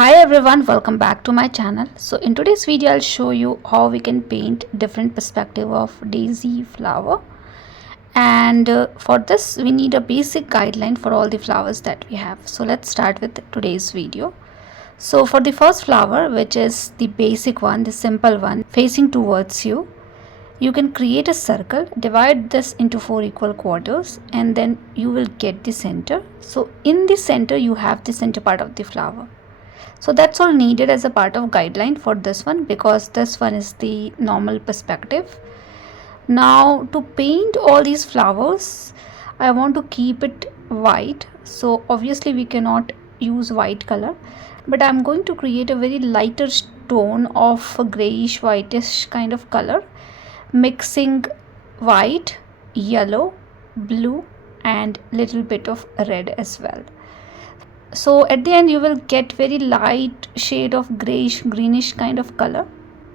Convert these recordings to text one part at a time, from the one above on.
Hi everyone, welcome back to my channel. So in today's video I'll show you how we can paint different perspective of daisy flower, and for this we need a basic guideline for all the flowers that we have. So let's start with today's video. So for the first flower, which is the basic one, the simple one facing towards you, you can create a circle, divide this into 4 equal quarters, and then you will get the center. So in the center you have the center part of the flower. So that's all needed as a part of guideline for this one, because this one is the normal perspective. Now to paint all these flowers, I want to keep it white. So obviously we cannot use white color, but I'm going to create a very lighter tone of a grayish whitish kind of color, mixing white, yellow, blue and little bit of red as well. So at the end you will get very light shade of grayish greenish kind of color.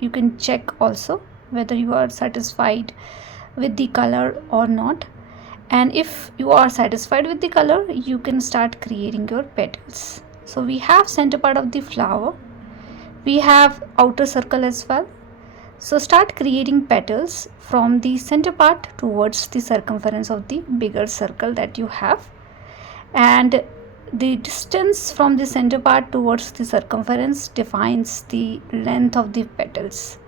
You can check also whether you are satisfied with the color or not, and if you are satisfied with the color you can start creating your petals. So we have center part of the flower, we have outer circle as well. So start creating petals from the center part towards the circumference of the bigger circle that you have, and the distance from the center part towards the circumference defines the length of the petals.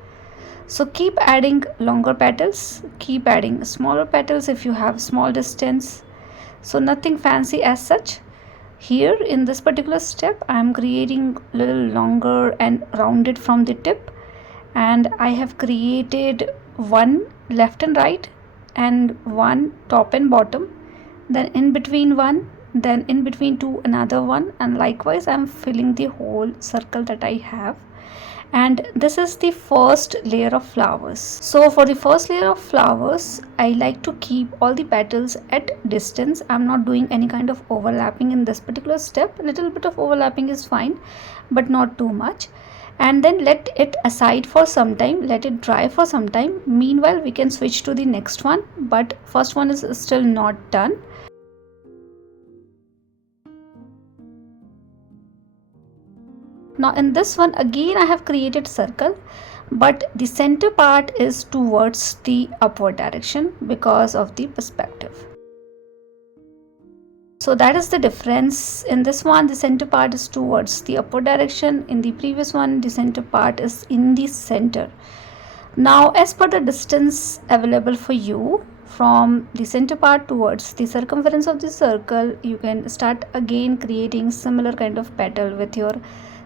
So keep adding longer petals, keep adding smaller petals if you have small distance. So nothing fancy as such. Here in this particular step I am creating little longer and rounded from the tip, and I have created one left and right and one top and bottom, then in between one, then in between two another one, and likewise I'm filling the whole circle that I have. And this is the first layer of flowers. So for the first layer of flowers I like to keep all the petals at distance. I'm not doing any kind of overlapping in this particular step. A little bit of overlapping is fine, but not too much. And then let it aside for some time, let it dry for some time. Meanwhile we can switch to the next one, but first one is still not done. Now in this one again I have created circle, but the center part is towards the upward direction because of the perspective. So that is the difference. In this one the center part is towards the upward direction, in the previous one the center part is in the center. Now as per the distance available for you from the center part towards the circumference of the circle, you can start again creating similar kind of petal with your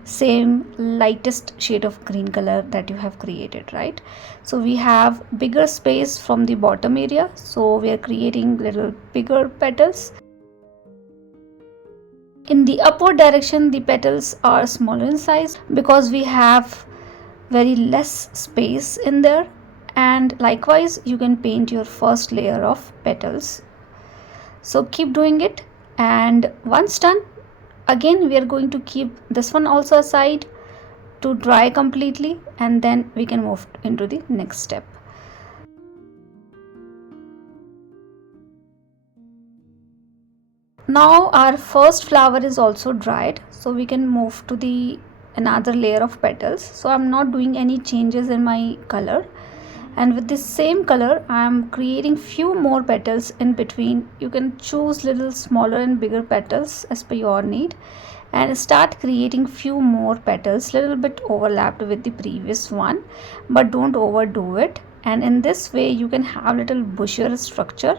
same lightest shade of green color that you have created, right? So we have bigger space from the bottom area, so we are creating little bigger petals. In the upward direction the petals are smaller in size because we have very less space in there, and likewise you can paint your first layer of petals. So keep doing it, and once done, again we are going to keep this one also aside to dry completely, and then we can move into the next step. Now our first flower is also dried, so we can move to the another layer of petals. So I'm not doing any changes in my color, and with this same color I am creating few more petals in between. You can choose little smaller and bigger petals as per your need, and start creating few more petals little bit overlapped with the previous one, but don't overdo it. And in this way you can have little bushier structure,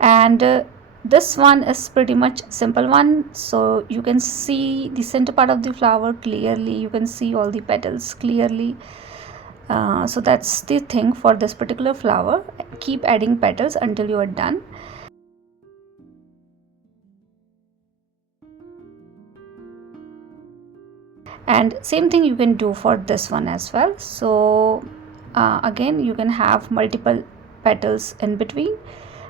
and this one is pretty much simple one, so you can see the center part of the flower clearly, you can see all the petals clearly. So that's the thing for this particular flower. Keep adding petals until you are done. And same thing you can do for this one as well. So again you can have multiple petals in between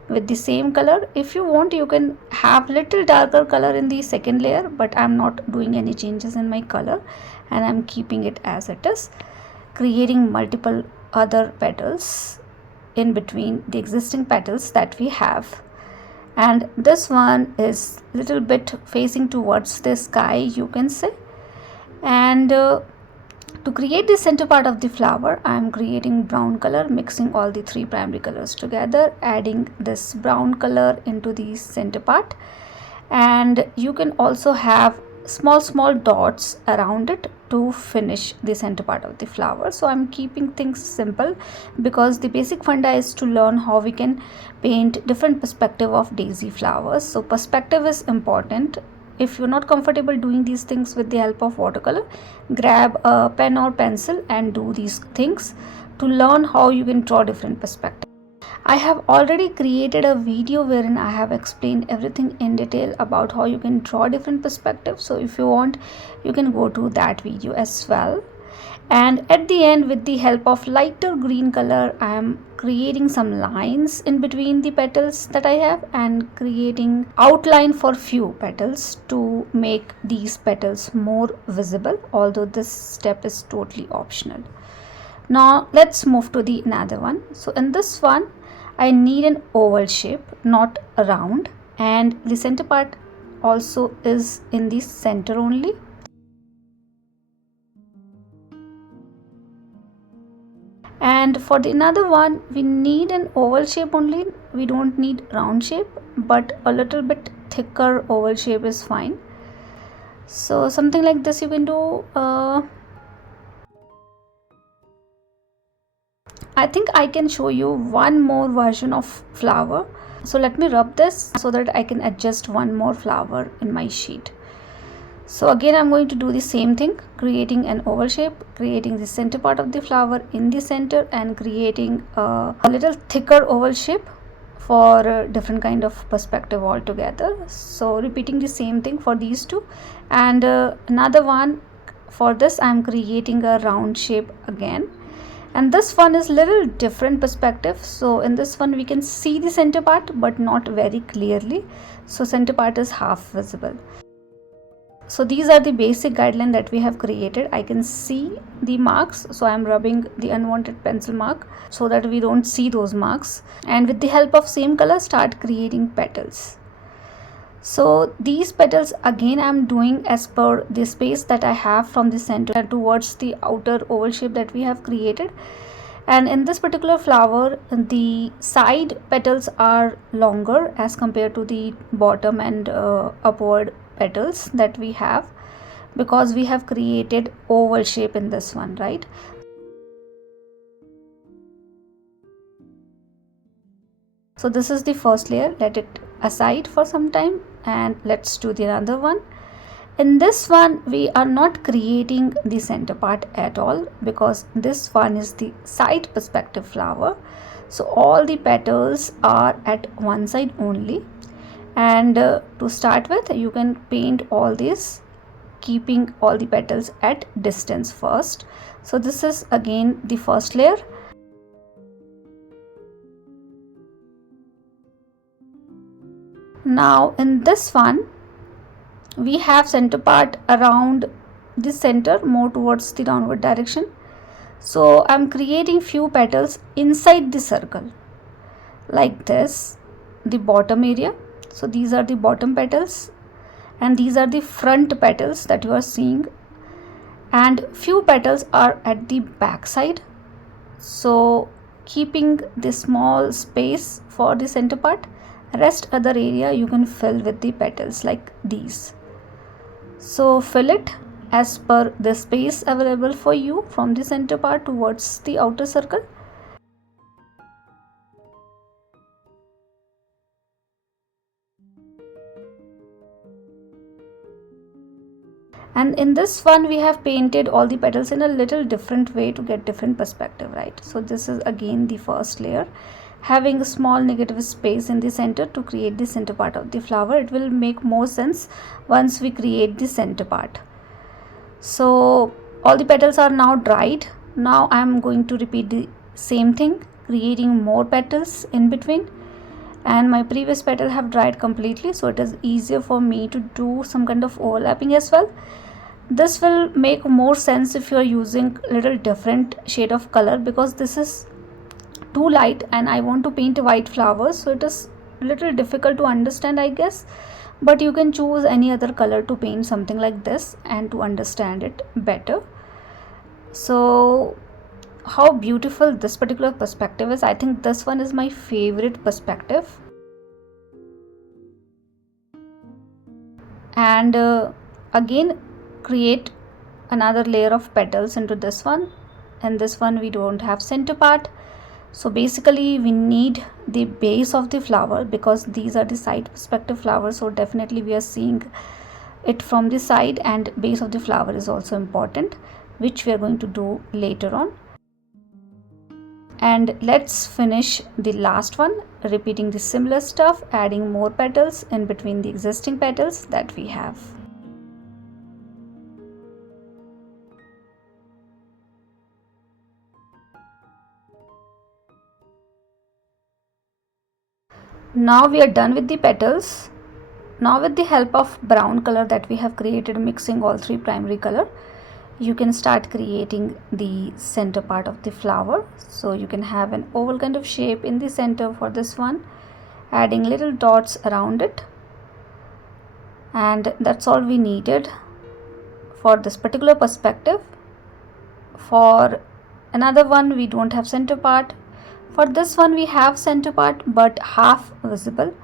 with the same color. If you want you can have little darker color in the second layer, but I'm not doing any changes in my color and I'm keeping it as it is, creating multiple other petals in between the existing petals that we have. And this one is little bit facing towards the sky, you can say, And to create the center part of the flower, I am creating brown color, mixing all the three primary colors together, adding this brown color into the center part. And you can also have small dots around it to finish the center part of the flower. So I'm keeping things simple because the basic funda is to learn how we can paint different perspective of daisy flowers. So perspective is important. If you're not comfortable doing these things with the help of watercolor, grab a pen or pencil and do these things to learn how you can draw different perspectives. I have already created a video wherein I have explained everything in detail about how you can draw different perspectives. So if you want, you can go to that video as well. And at the end, with the help of lighter green color, I am creating some lines in between the petals that I have and creating outline for few petals to make these petals more visible, although this step is totally optional. Now let's move to the another one. So in this one, I need an oval shape, not a round, and the center part also is in the center only. And for the another one, we need an oval shape only. We don't need round shape, but a little bit thicker oval shape is fine. So something like this you can do. I think I can show you one more version of flower. So let me rub this so that I can adjust one more flower in my sheet. So again, I'm going to do the same thing, creating an oval shape, creating the center part of the flower in the center, and creating a little thicker oval shape for a different kind of perspective altogether. So repeating the same thing for these two. And another one, for this I'm creating a round shape again. And this one is little different perspective. So in this one we can see the center part but not very clearly. So center part is half visible. So these are the basic guideline that we have created. I can see the marks, so I am rubbing the unwanted pencil mark so that we don't see those marks. And with the help of same color, start creating petals. So these petals again I am doing as per the space that I have from the center towards the outer oval shape that we have created. And in this particular flower, the side petals are longer as compared to the bottom and upward petals that we have, because we have created oval shape in this one, right? So this is the first layer. Let it aside for some time and let's do the another one. In this one we are not creating the center part at all because this one is the side perspective flower. So all the petals are at one side only. And to start with, you can paint all these keeping all the petals at distance first. So this is again the first layer. Now in this one we have center part around the center, more towards the downward direction. So I'm creating few petals inside the circle like this, the bottom area. So these are the bottom petals and these are the front petals that you are seeing, and few petals are at the back side. So keeping the small space for the center part, rest other area you can fill with the petals like these. So fill it as per the space available for you from the center part towards the outer circle. And in this one we have painted all the petals in a little different way to get different perspective, right? So this is again the first layer, having a small negative space in the center to create the center part of the flower. It will make more sense once we create the center part. So all the petals are now dried. Now I am going to repeat the same thing, creating more petals in between. And my previous petal have dried completely, so it is easier for me to do some kind of overlapping as well. This will make more sense if you are using little different shade of color, because this is too light and I want to paint white flowers, so it is little difficult to understand, I guess. but you can choose any other color to paint something like this and to understand it better. So how beautiful this particular perspective is. I think this one is my favorite perspective. And again create another layer of petals into this one, and this one we don't have center part. So basically we need the base of the flower because these are the side perspective flowers, so definitely we are seeing it from the side, and base of the flower is also important, which we are going to do later on. And let's finish the last one, repeating the similar stuff, adding more petals in between the existing petals that we have. Now we are done with the petals. Now with the help of brown color that we have created, mixing all three primary color, you can start creating the center part of the flower. So you can have an oval kind of shape in the center for this one, adding little dots around it, and that's all we needed for this particular perspective. For another one we don't have center part. For this one we have center part but half visible,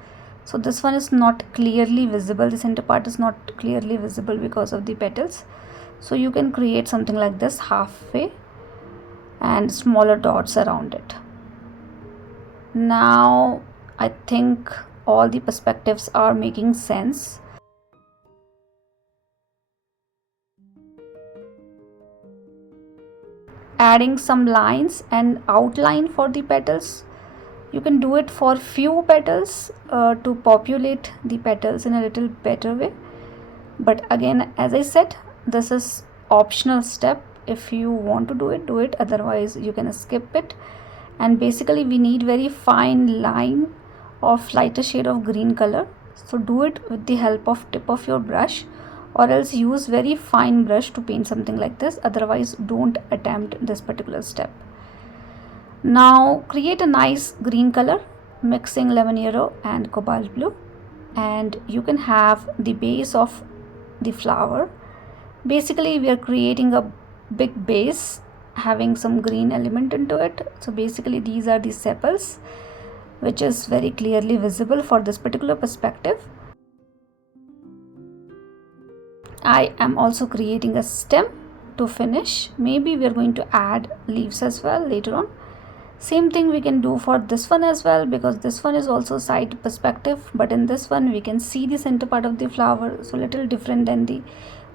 so this one is not clearly visible, the center part is not clearly visible because of the petals. So you can create something like this halfway and smaller dots around it. Now I think all the perspectives are making sense. Adding some lines and outline for the petals. You can do it for few petals to populate the petals in a little better way, but again as I said, this is optional step. If you want to do it, otherwise you can skip it. And basically we need very fine line of lighter shade of green color, so do it with the help of tip of your brush, or else use very fine brush to paint something like this, otherwise don't attempt this particular step. Now create a nice green color, mixing lemon yellow and cobalt blue, and you can have the base of the flower. Basically we are creating a big base having some green element into it. So basically these are the sepals, which is very clearly visible for this particular perspective. I am also creating a stem to finish. Maybe we are going to add leaves as well later on. Same thing we can do for this one as well, because this one is also side perspective, but in this one we can see the center part of the flower, so little different than the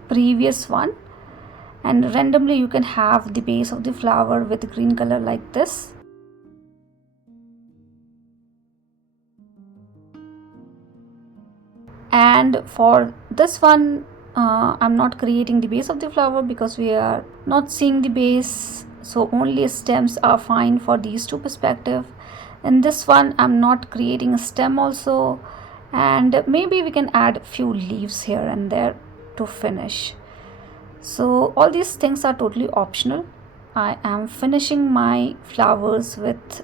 previous one. And randomly you can have the base of the flower with green color like this. And for this one I'm not creating the base of the flower because we are not seeing the base, so only stems are fine for these two perspective. In this one I'm not creating a stem also, and maybe we can add few leaves here and there to finish. So all these things are totally optional. I am finishing my flowers with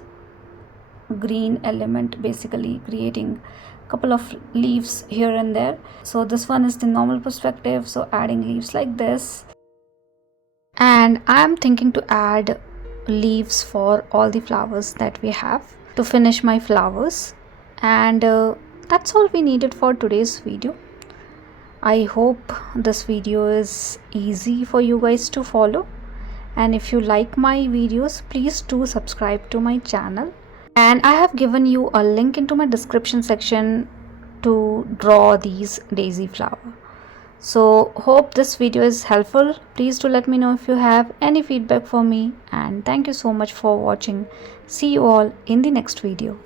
green element, basically creating couple of leaves here and there. So this one is the normal perspective, so adding leaves like this, and I am thinking to add leaves for all the flowers that we have to finish my flowers. And that's all we needed for today's video. I hope this video is easy for you guys to follow, and if you like my videos, please do subscribe to my channel. And I have given you a link into my description section to draw these daisy flower. So hope this video is helpful. Please do let me know if you have any feedback for me, and thank you so much for watching. See you all in the next video.